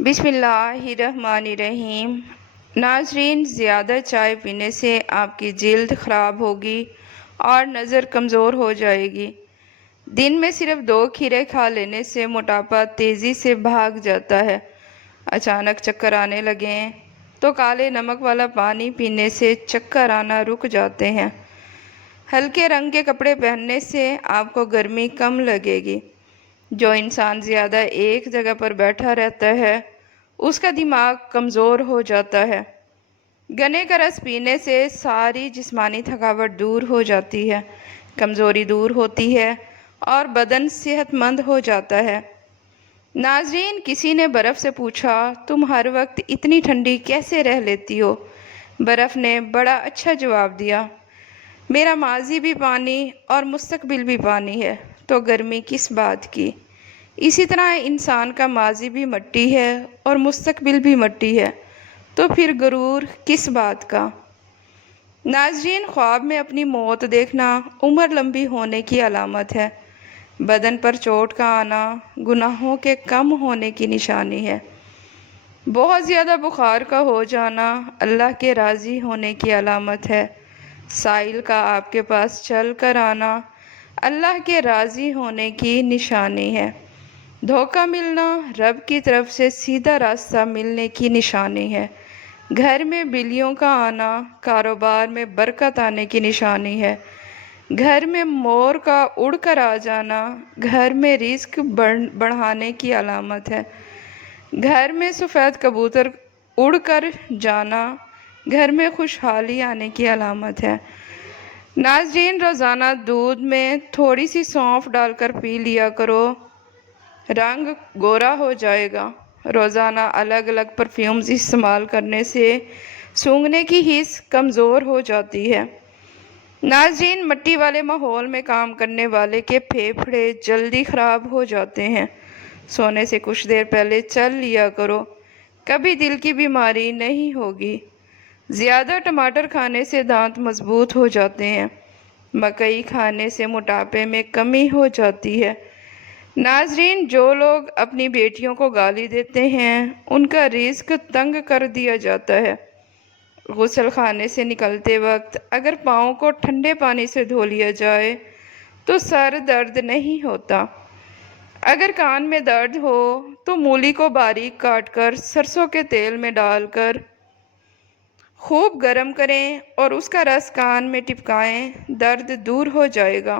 بسم اللہ الرحمن الرحیم۔ ناظرین، زیادہ چائے پینے سے آپ کی جلد خراب ہوگی اور نظر کمزور ہو جائے گی۔ دن میں صرف 2 کھیرے کھا لینے سے موٹاپا تیزی سے بھاگ جاتا ہے۔ اچانک چکر آنے لگیں تو کالے نمک والا پانی پینے سے چکر آنا رک جاتے ہیں۔ ہلکے رنگ کے کپڑے پہننے سے آپ کو گرمی کم لگے گی۔ جو انسان زیادہ ایک جگہ پر بیٹھا رہتا ہے اس کا دماغ کمزور ہو جاتا ہے۔ گنے کا رس پینے سے ساری جسمانی تھکاوٹ دور ہو جاتی ہے، کمزوری دور ہوتی ہے اور بدن صحت مند ہو جاتا ہے۔ ناظرین، کسی نے برف سے پوچھا، تم ہر وقت اتنی ٹھنڈی کیسے رہ لیتی ہو؟ برف نے بڑا اچھا جواب دیا، میرا ماضی بھی پانی اور مستقبل بھی پانی ہے، تو گرمی کس بات کی؟ اسی طرح انسان کا ماضی بھی مٹی ہے اور مستقبل بھی مٹی ہے، تو پھر غرور کس بات کا؟ ناظرین، خواب میں اپنی موت دیکھنا عمر لمبی ہونے کی علامت ہے۔ بدن پر چوٹ کا آنا گناہوں کے کم ہونے کی نشانی ہے۔ بہت زیادہ بخار کا ہو جانا اللہ کے راضی ہونے کی علامت ہے۔ سائل کا آپ کے پاس چل کر آنا اللہ کے راضی ہونے کی نشانی ہے۔ دھوکہ ملنا رب کی طرف سے سیدھا راستہ ملنے کی نشانی ہے۔ گھر میں بلیوں کا آنا کاروبار میں برکت آنے کی نشانی ہے۔ گھر میں مور کا اڑ کر آ جانا گھر میں رزق بڑھانے کی علامت ہے۔ گھر میں سفید کبوتر اڑ کر جانا گھر میں خوشحالی آنے کی علامت ہے۔ ناظرین، روزانہ دودھ میں تھوڑی سی سونف ڈال کر پی لیا کرو، رنگ گورا ہو جائے گا۔ روزانہ الگ الگ پرفیومز استعمال کرنے سے سونگھنے کی حس کمزور ہو جاتی ہے۔ ناظرین، مٹی والے ماحول میں کام کرنے والے کے پھیپھڑے جلدی خراب ہو جاتے ہیں۔ سونے سے کچھ دیر پہلے چل لیا کرو، کبھی دل کی بیماری نہیں ہوگی۔ زیادہ ٹماٹر کھانے سے دانت مضبوط ہو جاتے ہیں۔ مکئی کھانے سے موٹاپے میں کمی ہو جاتی ہے۔ ناظرین، جو لوگ اپنی بیٹیوں کو گالی دیتے ہیں ان کا رزق تنگ کر دیا جاتا ہے۔ غسل خانے سے نکلتے وقت اگر پاؤں کو ٹھنڈے پانی سے دھو لیا جائے تو سر درد نہیں ہوتا۔ اگر کان میں درد ہو تو مولی کو باریک کاٹ کر سرسوں کے تیل میں ڈال کر خوب گرم کریں اور اس کا رس کان میں ٹپکائیں، درد دور ہو جائے گا۔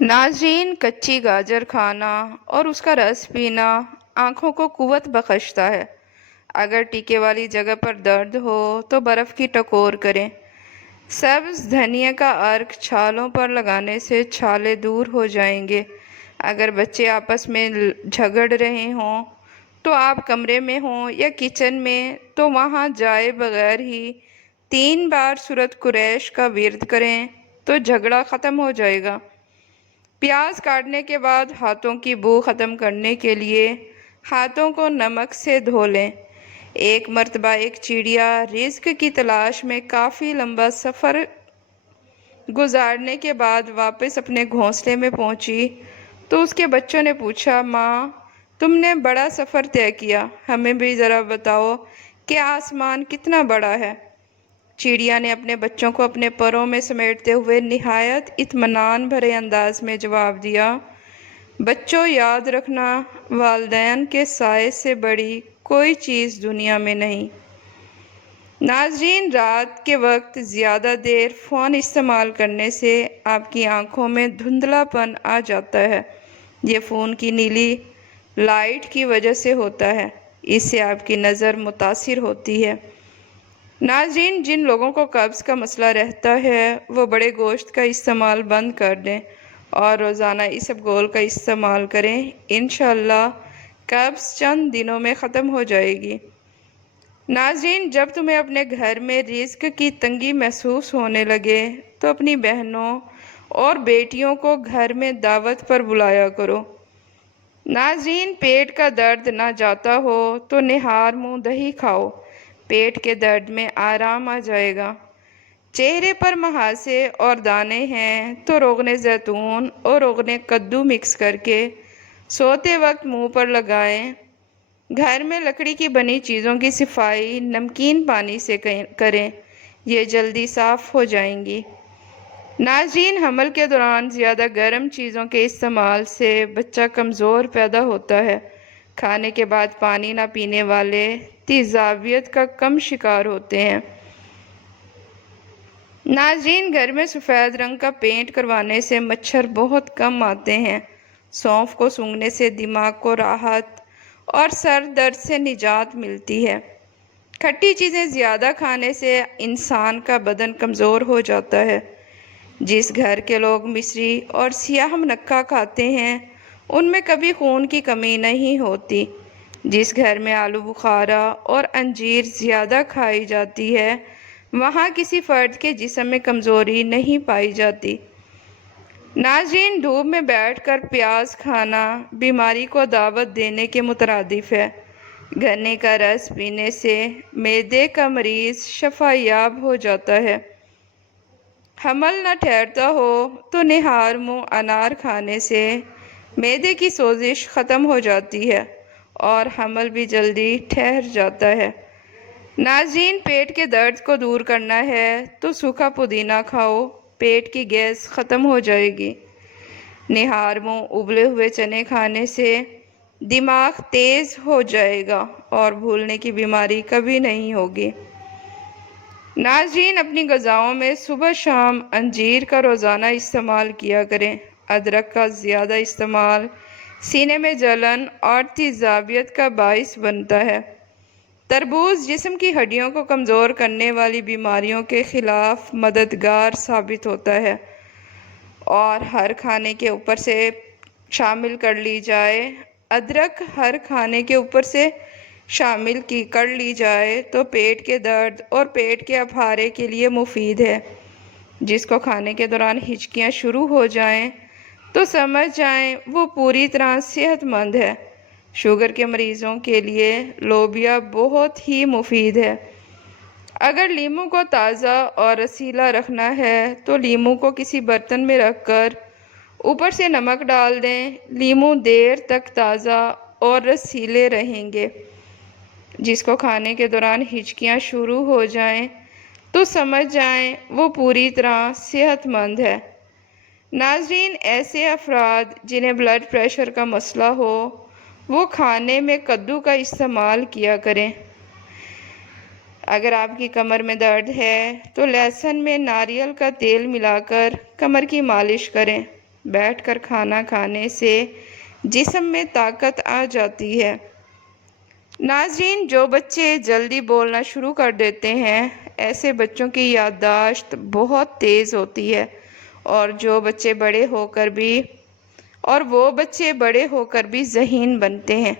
ناظرین، کچی گاجر کھانا اور اس کا رس پینا آنکھوں کو قوت بخشتا ہے۔ اگر ٹیکے والی جگہ پر درد ہو تو برف کی ٹکور کریں۔ سبز دھنیا کا عرق چھالوں پر لگانے سے چھالے دور ہو جائیں گے۔ اگر بچے آپس میں جھگڑ رہے ہوں تو آپ کمرے میں ہوں یا کچن میں تو وہاں جائے بغیر ہی 3 بار سورۃ قریش کا ورد کریں تو جھگڑا ختم ہو جائے گا۔ پیاز کاٹنے کے بعد ہاتھوں کی بو ختم کرنے کے لیے ہاتھوں کو نمک سے دھو لیں۔ ایک مرتبہ ایک چڑیا رزق کی تلاش میں کافی لمبا سفر گزارنے کے بعد واپس اپنے گھونسلے میں پہنچی تو اس کے بچوں نے پوچھا، ماں، تم نے بڑا سفر طے کیا، ہمیں بھی ذرا بتاؤ کہ آسمان کتنا بڑا ہے؟ چڑیا نے اپنے بچوں کو اپنے پروں میں سمیٹتے ہوئے نہایت اطمینان بھرے انداز میں جواب دیا، بچوں، یاد رکھنا، والدین کے سائے سے بڑی کوئی چیز دنیا میں نہیں۔ ناظرین، رات کے وقت زیادہ دیر فون استعمال کرنے سے آپ کی آنکھوں میں دھندلا پن آ جاتا ہے۔ یہ فون کی نیلی لائٹ کی وجہ سے ہوتا ہے، اس سے آپ کی نظر متاثر ہوتی ہے۔ ناظرین، جن لوگوں کو قبض کا مسئلہ رہتا ہے وہ بڑے گوشت کا استعمال بند کر دیں اور روزانہ اسبگول کا استعمال کریں، انشاءاللہ قبض چند دنوں میں ختم ہو جائے گی۔ ناظرین، جب تمہیں اپنے گھر میں رزق کی تنگی محسوس ہونے لگے تو اپنی بہنوں اور بیٹیوں کو گھر میں دعوت پر بلایا کرو۔ ناظرین، پیٹ کا درد نہ جاتا ہو تو نہار منہ دہی کھاؤ، پیٹ کے درد میں آرام آ جائے گا۔ چہرے پر مہاسے اور دانے ہیں تو روغن زیتون اور روغن کدو مکس کر کے سوتے وقت منہ پر لگائیں گھر میں لکڑی کی بنی چیزوں کی صفائی نمکین پانی سے کریں، یہ جلدی صاف ہو جائیں گی۔ ناظرین، حمل کے دوران زیادہ گرم چیزوں کے استعمال سے بچہ کمزور پیدا ہوتا ہے۔ کھانے کے بعد پانی نہ پینے والے تیزابیت کا کم شکار ہوتے ہیں۔ ناظرین، گھر میں سفید رنگ کا پینٹ کروانے سے مچھر بہت کم آتے ہیں۔ سونف کو سونگھنے سے دماغ کو راحت اور سر درد سے نجات ملتی ہے۔ کھٹی چیزیں زیادہ کھانے سے انسان کا بدن کمزور ہو جاتا ہے۔ جس گھر کے لوگ مصری اور سیاہ منقع کھاتے ہیں ان میں کبھی خون کی کمی نہیں ہوتی۔ جس گھر میں آلو بخارا اور انجیر زیادہ کھائی جاتی ہے وہاں کسی فرد کے جسم میں کمزوری نہیں پائی جاتی۔ ناظرین، دھوپ میں بیٹھ کر پیاز کھانا بیماری کو دعوت دینے کے مترادف ہے۔ گنے کا رس پینے سے معدے کا مریض شفا یاب ہو جاتا ہے۔ حمل نہ ٹھہرتا ہو تو نہار منہ انار کھانے سے معدے کی سوزش ختم ہو جاتی ہے اور حمل بھی جلدی ٹھہر جاتا ہے۔ ناظرین، پیٹ کے درد کو دور کرنا ہے تو سوکھا پودینہ کھاؤ، پیٹ کی گیس ختم ہو جائے گی۔ نہار منہ ابلے ہوئے چنے کھانے سے دماغ تیز ہو جائے گا اور بھولنے کی بیماری کبھی نہیں ہوگی۔ ناظرین، اپنی غذاؤں میں صبح شام انجیر کا روزانہ استعمال کیا کریں۔ ادرک کا زیادہ استعمال سینے میں جلن اور تیزابیت کا باعث بنتا ہے۔ تربوز جسم کی ہڈیوں کو کمزور کرنے والی بیماریوں کے خلاف مددگار ثابت ہوتا ہے اور ہر کھانے کے اوپر سے شامل کر لی جائے ادرک ہر کھانے کے اوپر سے شامل کر لی جائے تو پیٹ کے درد اور پیٹ کے اپہارے کے لیے مفید ہے۔ جس کو کھانے کے دوران ہچکیاں شروع ہو جائیں تو سمجھ جائیں وہ پوری طرح صحت مند ہے۔ شوگر کے مریضوں کے لیے لوبیا بہت ہی مفید ہے۔ اگر لیموں کو تازہ اور رسیلا رکھنا ہے تو لیموں کو کسی برتن میں رکھ کر اوپر سے نمک ڈال دیں۔ لیموں دیر تک تازہ اور رسیلے رہیں گے۔ جس کو کھانے کے دوران ہچکیاں شروع ہو جائیں تو سمجھ جائیں وہ پوری طرح صحت مند ہے۔ ناظرین، ایسے افراد جنہیں بلڈ پریشر کا مسئلہ ہو وہ کھانے میں کدو کا استعمال کیا کریں۔ اگر آپ کی کمر میں درد ہے تو لہسن میں ناریل کا تیل ملا کر کمر کی مالش کریں۔ بیٹھ کر کھانا کھانے سے جسم میں طاقت آ جاتی ہے۔ ناظرین، جو بچے جلدی بولنا شروع کر دیتے ہیں ایسے بچوں کی یادداشت بہت تیز ہوتی ہے اور وہ بچے بڑے ہو کر بھی ذہین بنتے ہیں۔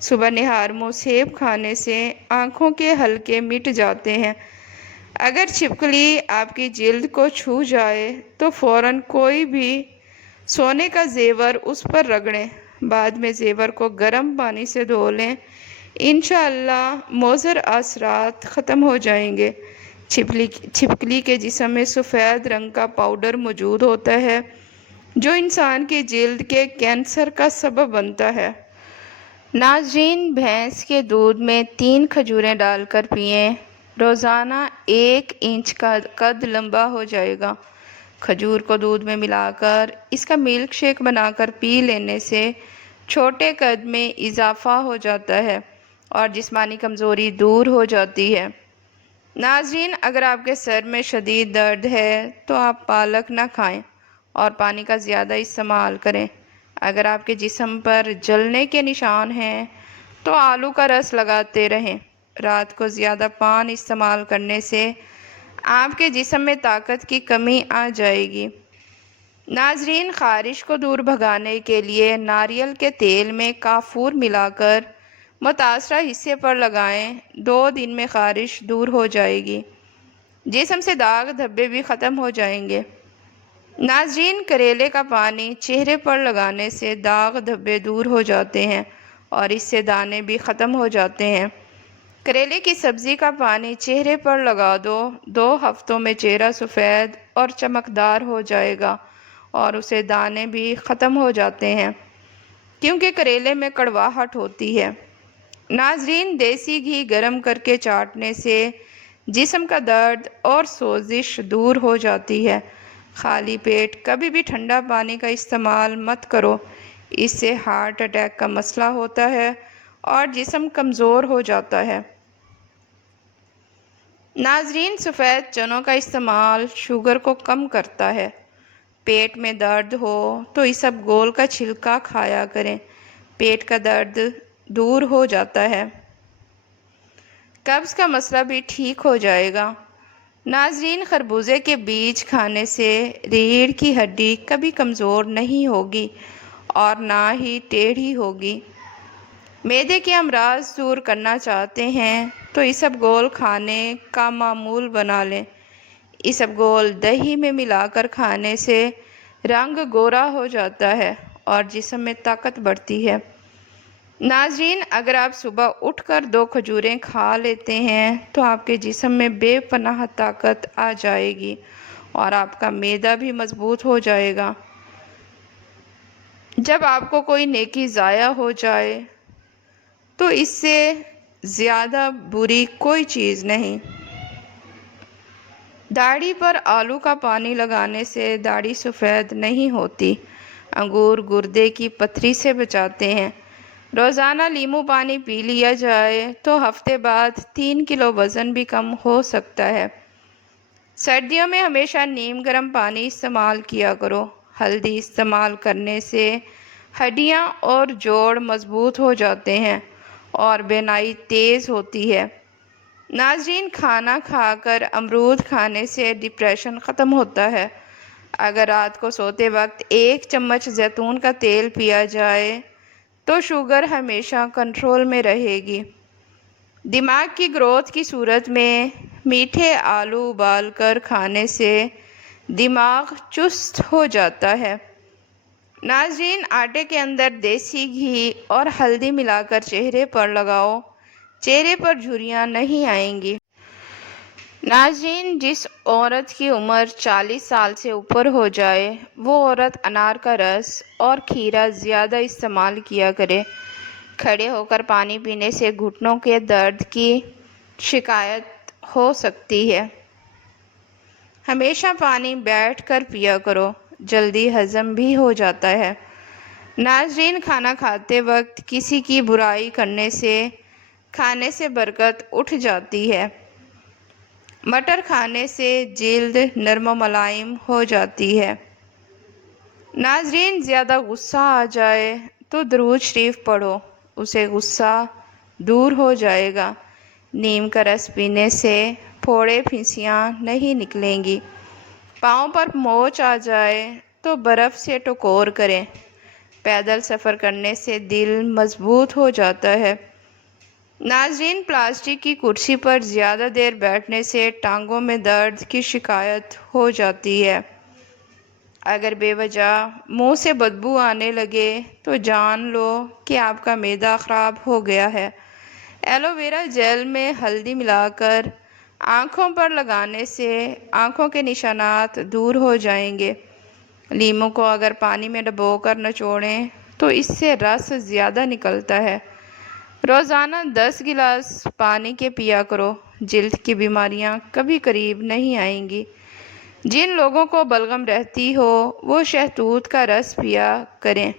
صبح نہار منہ سیب کھانے سے آنکھوں کے حلقے مٹ جاتے ہیں۔ اگر چھپکلی آپ کی جلد کو چھو جائے تو فوراً کوئی بھی سونے کا زیور اس پر رگڑیں۔ بعد میں زیور کو گرم پانی سے دھو لیں۔ انشاءاللہ مضر اثرات ختم ہو جائیں گے۔ چھپکلی کے جسم میں سفید رنگ کا پاؤڈر موجود ہوتا ہے جو انسان کی جلد کے کینسر کا سبب بنتا ہے۔ ناظرین، بھینس کے دودھ میں 3 کھجوریں ڈال کر پئیں۔ روزانہ 1 انچ کا قد لمبا ہو جائے گا۔ کھجور کو دودھ میں ملا کر اس کا ملک شیک بنا کر پی لینے سے چھوٹے قد میں اضافہ ہو جاتا ہے اور جسمانی کمزوری دور ہو جاتی ہے۔ ناظرین، اگر آپ کے سر میں شدید درد ہے تو آپ پالک نہ کھائیں اور پانی کا زیادہ استعمال کریں۔ اگر آپ کے جسم پر جلنے کے نشان ہیں تو آلو کا رس لگاتے رہیں۔ رات کو زیادہ پان استعمال کرنے سے آپ کے جسم میں طاقت کی کمی آ جائے گی۔ ناظرین، خارش کو دور بھگانے کے لیے ناریل کے تیل میں کافور ملا کر متاثرہ حصے پر لگائیں۔ 2 دن میں خارش دور ہو جائے گی۔ جسم سے داغ دھبے بھی ختم ہو جائیں گے۔ ناظرین، کریلے کا پانی چہرے پر لگانے سے داغ دھبے دور ہو جاتے ہیں اور اس سے دانے بھی ختم ہو جاتے ہیں۔ کریلے کی سبزی کا پانی چہرے پر لگا دو۔ 2 ہفتوں میں چہرہ سفید اور چمکدار ہو جائے گا اور اسے دانے بھی ختم ہو جاتے ہیں کیونکہ کریلے میں کڑواہٹ ہوتی ہے۔ ناظرین، دیسی گھی گرم کر کے چاٹنے سے جسم کا درد اور سوزش دور ہو جاتی ہے۔ خالی پیٹ کبھی بھی ٹھنڈا پانی کا استعمال مت کرو، اس سے ہارٹ اٹیک کا مسئلہ ہوتا ہے اور جسم کمزور ہو جاتا ہے۔ ناظرین، سفید چنوں کا استعمال شوگر کو کم کرتا ہے۔ پیٹ میں درد ہو تو اسبگول کا چھلکا کھایا کریں، پیٹ کا درد دور ہو جاتا ہے۔ قبض کا مسئلہ بھی ٹھیک ہو جائے گا۔ ناظرین، خربوزے کے بیج کھانے سے ریڑھ کی ہڈی کبھی کمزور نہیں ہوگی اور نہ ہی ٹیڑھی ہوگی۔ معدے کے امراض دور کرنا چاہتے ہیں تو اسبگول کھانے کا معمول بنا لیں۔ اسبگول دہی میں ملا کر کھانے سے رنگ گورا ہو جاتا ہے اور جسم میں طاقت بڑھتی ہے۔ ناظرین، اگر آپ صبح اٹھ کر 2 کھجوریں کھا لیتے ہیں تو آپ کے جسم میں بے پناہ طاقت آ جائے گی اور آپ کا معدہ بھی مضبوط ہو جائے گا۔ جب آپ کو کوئی نیکی ضائع ہو جائے تو اس سے زیادہ بری کوئی چیز نہیں۔ داڑھی پر آلو کا پانی لگانے سے داڑھی سفید نہیں ہوتی۔ انگور گردے کی پتھری سے بچاتے ہیں۔ روزانہ لیموں پانی پی لیا جائے تو ہفتے بعد 3 کلو وزن بھی کم ہو سکتا ہے۔ سردیوں میں ہمیشہ نیم گرم پانی استعمال کیا کرو۔ ہلدی استعمال کرنے سے ہڈیاں اور جوڑ مضبوط ہو جاتے ہیں اور بینائی تیز ہوتی ہے۔ ناظرین، کھانا کھا کر امرود کھانے سے ڈپریشن ختم ہوتا ہے۔ اگر رات کو سوتے وقت 1 چمچ زیتون کا تیل پیا جائے تو شوگر ہمیشہ کنٹرول میں رہے گی۔ دماغ کی گروتھ کی صورت میں میٹھے آلو ابال کر کھانے سے دماغ چست ہو جاتا ہے۔ ناظرین، آٹے کے اندر دیسی گھی اور ہلدی ملا کر چہرے پر لگاؤ، چہرے پر جھریاں نہیں آئیں گی۔ ناظرین، جس عورت کی عمر 40 سال سے اوپر ہو جائے وہ عورت انار کا رس اور کھیرا زیادہ استعمال کیا کرے۔ کھڑے ہو کر پانی پینے سے گھٹنوں کے درد کی شکایت ہو سکتی ہے۔ ہمیشہ پانی بیٹھ کر پیا کرو، جلدی ہضم بھی ہو جاتا ہے۔ ناظرین، کھانا کھاتے وقت کسی کی برائی کرنے سے کھانے سے برکت اٹھ جاتی ہے۔ مٹر کھانے سے جلد نرم و ملائم ہو جاتی ہے۔ ناظرین، زیادہ غصہ آ جائے تو درود شریف پڑھو، اسے غصہ دور ہو جائے گا۔ نیم کا رس پینے سے پھوڑے پھنسیاں نہیں نکلیں گی۔ پاؤں پر موچ آ جائے تو برف سے ٹکور کریں۔ پیدل سفر کرنے سے دل مضبوط ہو جاتا ہے۔ ناظرین، پلاسٹک کی کرسی پر زیادہ دیر بیٹھنے سے ٹانگوں میں درد کی شکایت ہو جاتی ہے۔ اگر بے وجہ منہ سے بدبو آنے لگے تو جان لو کہ آپ کا معدہ خراب ہو گیا ہے۔ ایلو ویرا جیل میں ہلدی ملا کر آنکھوں پر لگانے سے آنکھوں کے نشانات دور ہو جائیں گے۔ لیموں کو اگر پانی میں ڈبو کر نچوڑیں تو اس سے رس زیادہ نکلتا ہے۔ روزانہ 10 گلاس پانی کے پیا کرو، جلد کی بیماریاں کبھی قریب نہیں آئیں گی۔ جن لوگوں کو بلغم رہتی ہو وہ شہتوت کا رس پیا کریں۔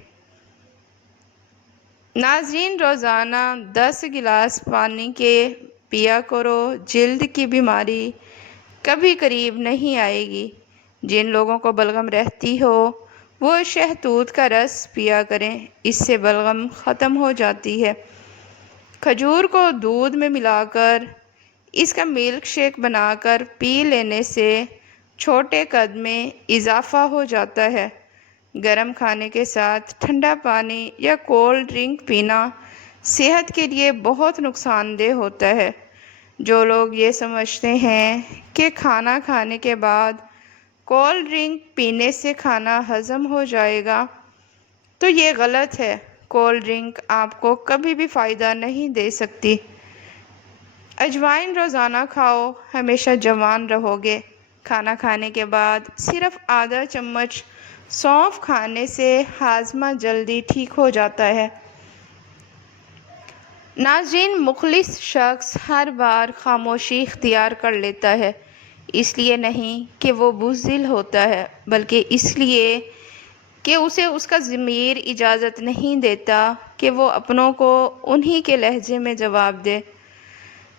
ناظرین، روزانہ 10 گلاس پانی کے پیا کرو، جلد کی بیماری کبھی قریب نہیں آئے گی۔ جن لوگوں کو بلغم رہتی ہو وہ شہتوت کا رس پیا کریں، اس سے بلغم ختم ہو جاتی ہے۔ کھجور کو دودھ میں ملا کر اس کا ملک شیک بنا کر پی لینے سے چھوٹے قد میں اضافہ ہو جاتا ہے۔ گرم کھانے کے ساتھ ٹھنڈا پانی یا کولڈ ڈرنک پینا صحت کے لیے بہت نقصان دہ ہوتا ہے۔ جو لوگ یہ سمجھتے ہیں کہ کھانا کھانے کے بعد کولڈ ڈرنک پینے سے کھانا ہضم ہو جائے گا تو یہ غلط ہے۔ کولڈ ڈرنک آپ کو کبھی بھی فائدہ نہیں دے سکتی۔ اجوائن روزانہ کھاؤ، ہمیشہ جوان رہو گے۔ کھانا کھانے کے بعد صرف آدھا چمچ سونف کھانے سے ہاضمہ جلدی ٹھیک ہو جاتا ہے۔ ناظرین، مخلص شخص ہر بار خاموشی اختیار کر لیتا ہے، اس لیے نہیں کہ وہ بزدل ہوتا ہے، بلکہ اس لیے کہ اسے اس کا ضمیر اجازت نہیں دیتا کہ وہ اپنوں کو انہی کے لہجے میں جواب دے۔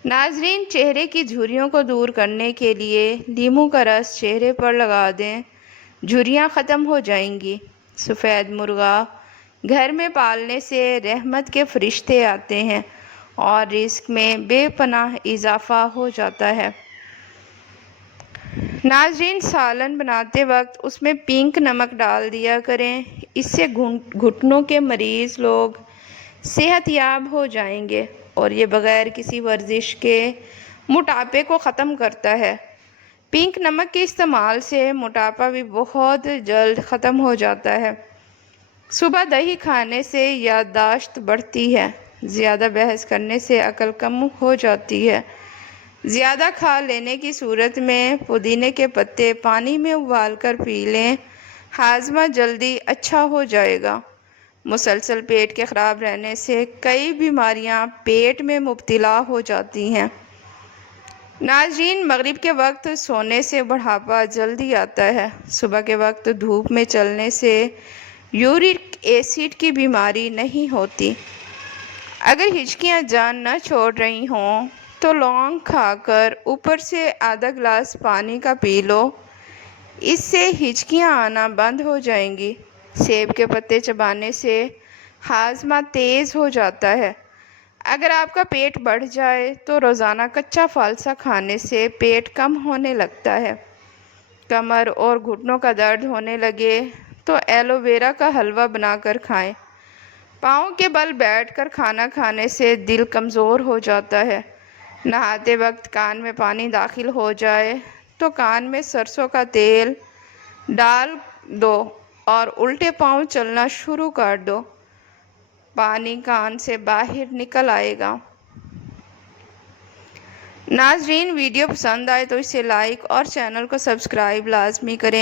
ناظرین، چہرے کی جھریوں کو دور کرنے کے لیے لیموں کا رس چہرے پر لگا دیں، جھریاں ختم ہو جائیں گی۔ سفید مرغا گھر میں پالنے سے رحمت کے فرشتے آتے ہیں اور رزق میں بے پناہ اضافہ ہو جاتا ہے۔ ناظرین، سالن بناتے وقت اس میں پنک نمک ڈال دیا کریں، اس سے گھٹنوں کے مریض لوگ صحت یاب ہو جائیں گے اور یہ بغیر کسی ورزش کے موٹاپے کو ختم کرتا ہے۔ پنک نمک کے استعمال سے موٹاپا بھی بہت جلد ختم ہو جاتا ہے۔ صبح دہی کھانے سے یادداشت بڑھتی ہے، زیادہ بحث کرنے سے عقل کم ہو جاتی ہے۔ زیادہ کھا لینے کی صورت میں پودینے کے پتے پانی میں ابال کر پی لیں، ہاضمہ جلدی اچھا ہو جائے گا۔ مسلسل پیٹ کے خراب رہنے سے کئی بیماریاں پیٹ میں مبتلا ہو جاتی ہیں۔ ناظرین، مغرب کے وقت سونے سے بڑھاپا جلدی آتا ہے۔ صبح کے وقت دھوپ میں چلنے سے یورک ایسڈ کی بیماری نہیں ہوتی۔ اگر ہچکیاں جان نہ چھوڑ رہی ہوں تو لونگ کھا کر اوپر سے آدھا گلاس پانی کا پی لو، اس سے ہچکیاں آنا بند ہو جائیں گی۔ سیب کے پتے چبانے سے ہاضمہ تیز ہو جاتا ہے۔ اگر آپ کا پیٹ بڑھ جائے تو روزانہ کچا فالسا کھانے سے پیٹ کم ہونے لگتا ہے۔ کمر اور گھٹنوں کا درد ہونے لگے تو ایلو ویرا کا حلوہ بنا کر کھائیں۔ پاؤں کے بل بیٹھ کر کھانا کھانے سے دل کمزور ہو جاتا ہے۔ نہاتے وقت کان میں پانی داخل ہو جائے تو کان میں سرسوں کا تیل ڈال دو اور الٹے پاؤں چلنا شروع کر دو، پانی کان سے باہر نکل آئے گا۔ ناظرین، ویڈیو پسند آئے تو اسے لائک اور چینل کو سبسکرائب لازمی کریں۔